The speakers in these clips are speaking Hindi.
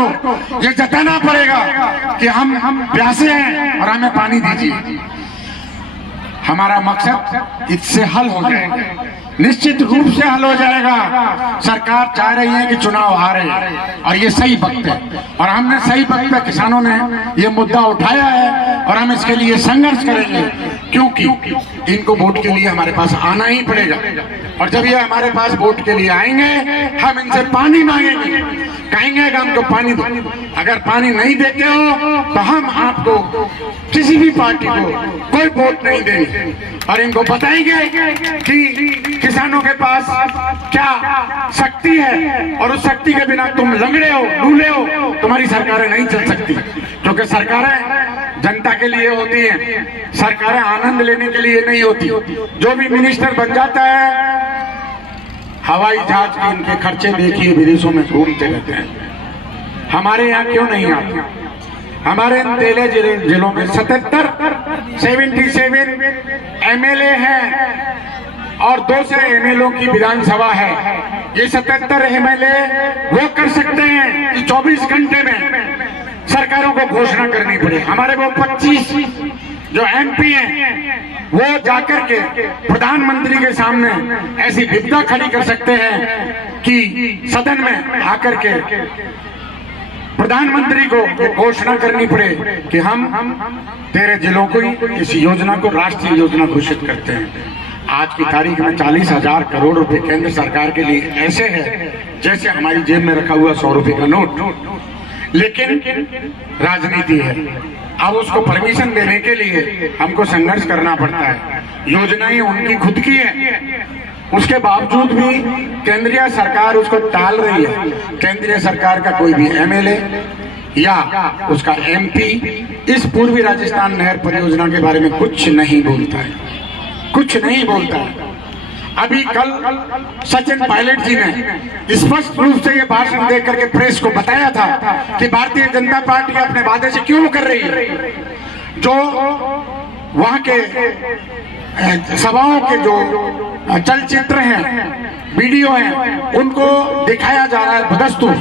को ये जताना पड़ेगा कि हम प्यासे हैं और हमें पानी दीजिए। हमारा मकसद इससे हल हो जाएगा, निश्चित रूप से हल हो जाएगा। सरकार चाह रही है कि चुनाव आ रहे हैं और ये सही वक्त है, और हमने सही वक्त पे किसानों ने ये मुद्दा उठाया है और हम इसके लिए संघर्ष करेंगे, क्योंकि इनको वोट के लिए हमारे पास आना ही पड़ेगा। और जब ये हमारे पास वोट के लिए आएंगे, हम इनसे पानी मांगेंगे, कहेंगे कि हमको पानी दो। अगर पानी नहीं देते हो तो हम आपको किसी भी पार्टी को कोई वोट नहीं देंगे, और इनको बताएंगे कि किसानों के पास क्या शक्ति है, और उस शक्ति के बिना तुम लंगड़े हो, लूले हो, तुम्हारी सरकारें नहीं चल सकती। क्योंकि सरकारें जनता के लिए होती हैं, सरकारें आनंद लेने के लिए नहीं होती। जो भी मिनिस्टर बन जाता है, हवाई जहाज के इनके खर्चे देखिए, विदेशों में घूमते रहते हैं। हमारे यहाँ क्यों नहीं आते? हमारे तेले जिलों में 77 एमएलए हैं और 200 एमएलए की विधानसभा है। ये 77 एमएलए वो कर सकते हैं कि 24 घंटे में सरकारों को घोषणा करनी पड़े। हमारे वो 25 जो एमपी हैं वो जाकर के प्रधानमंत्री के सामने ऐसी विपदा खड़ी कर सकते हैं कि सदन में आकर के प्रधानमंत्री को घोषणा करनी पड़े कि हम तेरे जिलों को इस योजना को राष्ट्रीय योजना घोषित करते हैं। आज की तारीख में 40,000 करोड़ रुपए केंद्र सरकार के लिए ऐसे है जैसे हमारी जेब में रखा हुआ 100 रुपए का नोट। लेकिन राजनीति है, अब उसको परमिशन देने के लिए हमको संघर्ष करना पड़ता है। योजनाएं उनकी खुद की है, उसके बावजूद भी केंद्रीय सरकार उसको टाल रही है। केंद्रीय सरकार का कोई भी एमएलए या उसका एमपी इस पूर्वी राजस्थान नहर परियोजना के बारे में कुछ नहीं बोलता है, कुछ नहीं बोलता है। अभी कल सचिन पायलट जी ने स्पष्ट रूप से ये भाषण दे करके प्रेस को बताया था कि भारतीय जनता पार्टी अपने वादे से क्यों कर रही है। जो वहां के सभाओं के जो चलचित्र हैं, वीडियो हैं, उनको दिखाया जा रहा है बदस्तूर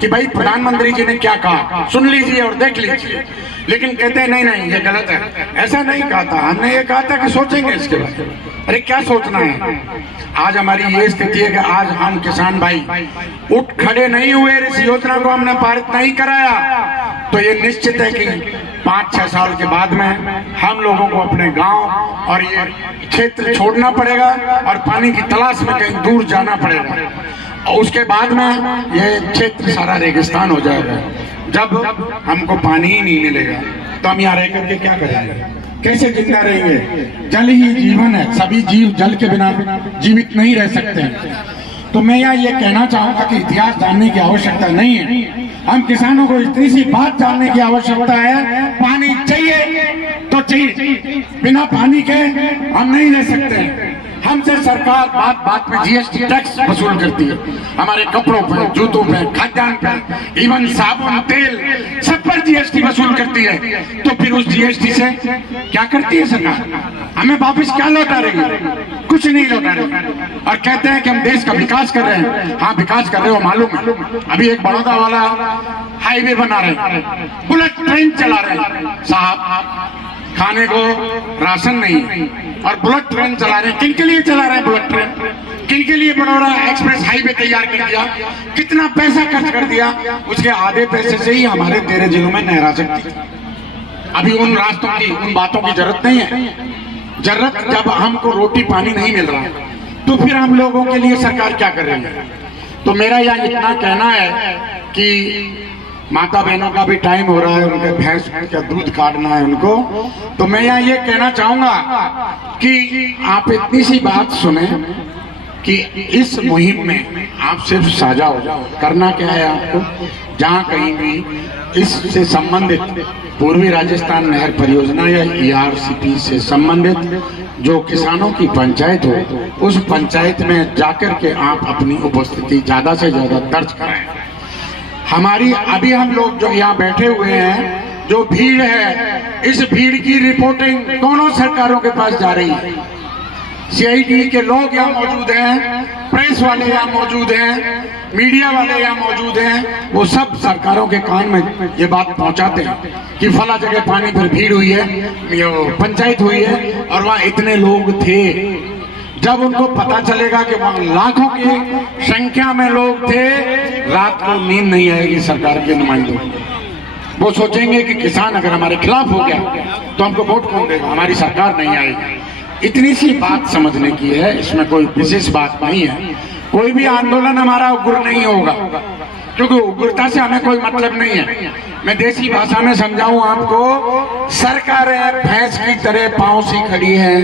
कि भाई प्रधानमंत्री जी ने क्या कहा, सुन लीजिए और देख लीजिए। लेकिन कहते हैं नहीं नहीं ये गलत है, ऐसा नहीं कहा था, हमने ये कहा था कि सोचेंगे इसके बारे में। अरे क्या सोचना है? आज हमारी ये स्थिति है कि आज हम किसान भाई उठ खड़े नहीं हुए, इस योजना को हमने पारित नहीं कराया, तो ये निश्चित है कि 5-6 साल के बाद में हम लोगों को अपने गांव और ये क्षेत्र छोड़ना पड़ेगा और पानी की तलाश में कहीं दूर जाना पड़ेगा, और उसके बाद में ये क्षेत्र सारा रेगिस्तान हो जाएगा। जब हमको पानी ही नहीं मिलेगा तो हम यहाँ रह करके क्या करेंगे, कैसे जिंदा रहेंगे? जल ही जीवन है, सभी जीव जल के बिना जीवित नहीं रह सकते हैं। तो मैं यहाँ ये कहना चाहूंगा कि इतिहास जानने की आवश्यकता नहीं है, हम किसानों को इतनी सी बात जानने की आवश्यकता है, पानी चाहिए तो चाहिए, बिना पानी के हम नहीं रह सकते। हमसे सरकार बात बात में जीएसटी टैक्स वसूल करती है, हमारे कपड़ों पे, जूतों पे, खाद्यान्न पे, इवन साबुन, तेल, सब पर जीएसटी वसूल करती है। तो फिर उस जीएसटी से क्या करती है सरकार? हमें वापस क्या लौटा रही है? कुछ नहीं लौटा रही। और कहते हैं कि हम देश का विकास कर रहे हैं। हाँ विकास कर रहे हो, मालूम है। अभी एक बड़ौदा वाला हाईवे बना रहे हैं, बुलेट ट्रेन चला रहे हैं साहब, खाने को राशन नहीं और बुलेट ट्रेन चला रहे हैं। किन के लिए चला रहे हैं बुलेट ट्रेन? किन के लिए बड़ौदा एक्सप्रेस हाईवे तैयार कर दिया, कितना पैसा खर्च कर दिया, उसके आधे पैसे से ही हमारे 13 जिलों में नहर आ सकती है। अभी उन रास्तों की, उन बातों की जरूरत नहीं है। जरूरत जब हमको रोटी पानी नहीं मिल रहा तो फिर हम लोगों के लिए सरकार क्या कर रही है? तो मेरा यहाँ इतना कहना है कि माता बहनों का भी टाइम हो रहा है, उनके भैंस का दूध काटना है उनको। तो मैं यहाँ ये कहना चाहूंगा कि आप इतनी सी बात सुने कि इस मुहिम में आप सिर्फ साझा हो जाओ। करना क्या है आपको? जहाँ कहीं भी इससे संबंधित पूर्वी राजस्थान नहर परियोजना या ERCP से संबंधित जो किसानों की पंचायत हो, उस पंचायत में जाकर के आप अपनी उपस्थिति ज्यादा से ज्यादा दर्ज कराएं। हमारी अभी हम लोग जो यहाँ बैठे हुए हैं, जो भीड़ है, इस भीड़ की रिपोर्टिंग दोनों सरकारों के पास जा रही है। CID के लोग यहाँ मौजूद हैं, प्रेस वाले यहाँ मौजूद हैं, मीडिया वाले यहाँ मौजूद हैं, वो सब सरकारों के कान में ये बात पहुंचाते हैं कि फला जगह पानी पर भीड़ हुई है, पंचायत हुई है और वहाँ इतने लोग थे। जब उनको पता चलेगा कि वहाँ लाखों की संख्या में लोग थे, रात को नींद नहीं आएगी सरकार के नुमाइंदों को। वो सोचेंगे कि किसान अगर हमारे खिलाफ हो गया तो हमको वोट कौन देगा, हमारी सरकार नहीं आएगी। इतनी सी बात समझने की है, इसमें कोई विशेष बात नहीं है। कोई भी आंदोलन हमारा उग्र नहीं होगा, क्योंकि उग्रता से हमें कोई मतलब नहीं है। मैं देसी भाषा में समझाऊं आपको, सरकारें भैंस की तरह पांव सी खड़ी है,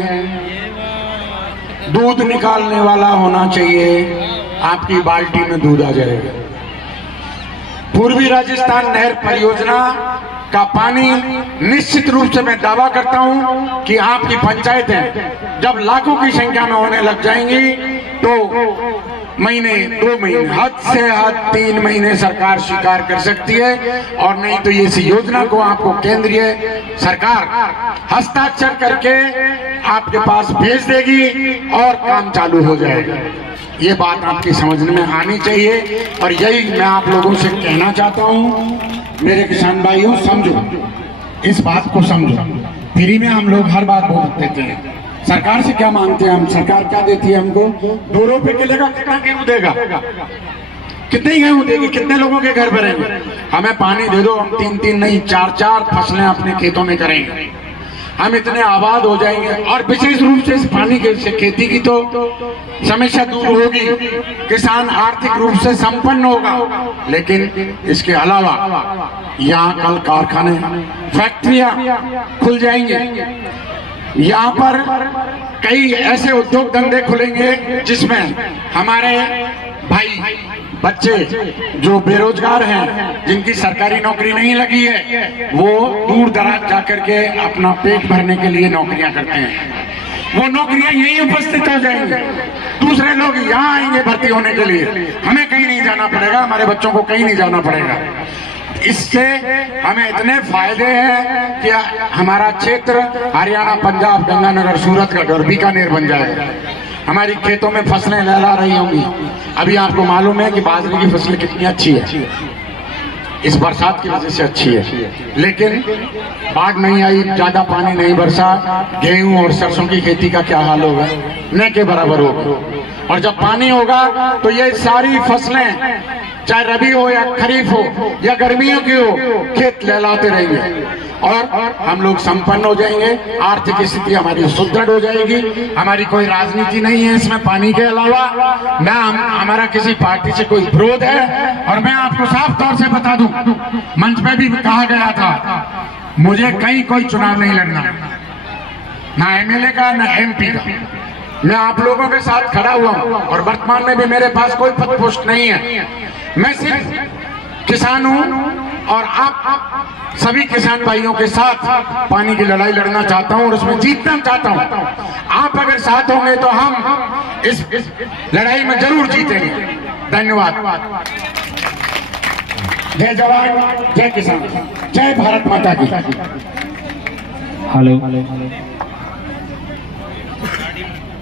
दूध निकालने वाला होना चाहिए, आपकी बाल्टी में दूध आ जाएगा। पूर्वी राजस्थान नहर परियोजना का पानी निश्चित रूप से मैं दावा करता हूं कि आपकी पंचायतें जब लाखों की संख्या में होने लग जाएंगी तो महीने, 2 महीने, हद से हद 3 महीने सरकार स्वीकार कर सकती है, और नहीं तो इस योजना को आपको केंद्रीय सरकार हस्ताक्षर करके आपके पास भेज देगी और काम चालू हो जाएगा। ये बात आपकी समझने में आनी चाहिए, और यही मैं आप लोगों से कहना चाहता हूँ। मेरे किसान भाइयों, समझो, इस बात को समझो। फ्री में हम लोग हर बात बोल देते हैं, सरकार से क्या मांगते हैं हम, सरकार क्या देती है हमको? 2 रुपए किलो का कितना गेहूं देगा, कितने गेहूं देगी, कितने लोगों के घर भरेंगे? हमें पानी दे दो, हम 3-3 नहीं 4-4 फसलें अपने खेतों में करेंगे, हम इतने आबाद हो जाएंगे। और विशेष रूप से इस पानी से खेती की तो समस्या दूर होगी, किसान आर्थिक रूप से संपन्न होगा। लेकिन इसके अलावा यहाँ कल कारखाने, फैक्ट्रियां खुल जाएंगे, यहाँ पर कई ऐसे उद्योग धंधे खुलेंगे जिसमें हमारे भाई बच्चे जो बेरोजगार हैं, जिनकी सरकारी नौकरी नहीं लगी है, वो दूर दराज जाकर के अपना पेट भरने के लिए नौकरियां करते हैं। वो नौकरियां यहीं उपस्थित हो जाएंगे, दूसरे लोग यहाँ आएंगे भर्ती होने के लिए, हमें कहीं नहीं जाना पड़ेगा, हमारे बच्चों को कहीं नहीं जाना पड़ेगा। इससे हमें इतने फायदे हैं कि हमारा क्षेत्र हरियाणा, पंजाब, गंगानगर, सूरत का और बीकानेर बन जाएगा। हमारी खेतों में फसलें लहरा रही होंगी। अभी आपको मालूम है कि बाजरे की फसलें कितनी अच्छी है, इस बरसात की वजह से अच्छी है, लेकिन बाढ़ नहीं आई, ज्यादा पानी नहीं बरसा, गेहूं और सरसों की खेती का क्या हाल होगा, न के बराबर होगा। और जब पानी होगा तो ये सारी फसलें, चाहे रबी हो या खरीफ हो या गर्मियों की हो, खेत लहलाते रहेंगे और हम लोग संपन्न हो जाएंगे, आर्थिक स्थिति हमारी सुदृढ़ हो जाएगी। हमारी कोई राजनीति नहीं है इसमें पानी के अलावा, ना हमारा किसी पार्टी से कोई विरोध है। और मैं आपको साफ तौर से बता दूं, मंच पे भी कहा गया था, मुझे कहीं कोई चुनाव नहीं लड़ना, ना एमएलए का ना एमपी का। मैं आप लोगों के साथ खड़ा हुआ हूं और वर्तमान में भी मेरे पास कोई पद पोस्ट नहीं है। मैं सिर्फ किसान हूं और आप सभी किसान भाइयों के साथ पानी की लड़ाई लड़ना चाहता हूं और उसमें जीतना चाहता हूं। आप अगर साथ होंगे तो हम इस लड़ाई में जरूर जीतेंगे। धन्यवाद। जय जवान, जय किसान, जय भारत माता की। हेलो।